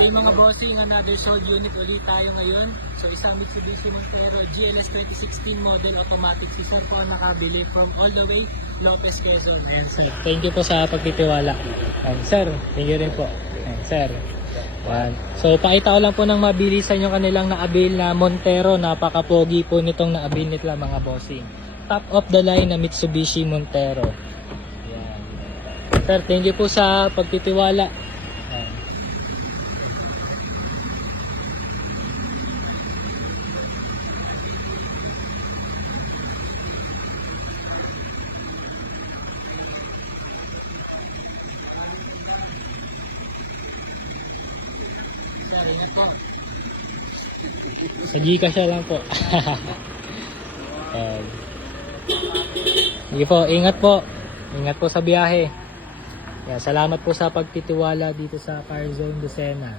day mga bossing, another sold unit ulit tayo ngayon. So isang Mitsubishi Montero GLS 2016 model automatic. Si sir po nakabili from all the way Lopez, Quezon. Ayan sir, thank you po sa pagtitiwala. Ayan sir, thank you rin po. Ayan sir. Ayan. So pakita ko lang po ng mabilisan yung kanilang naabil na Montero. Napaka-pogi po nitong naabil nila mga bossing. Top of the line na Mitsubishi Montero. Ayan. Sir, thank you po sa pagtitiwala. Ayan. Sir, ingat po. Sa Gcash lang po. Ayan. Sige po, ingat po. Ingat po sa biyahe. Ayan, salamat po sa pagtitiwala dito sa Car Zone Lucena.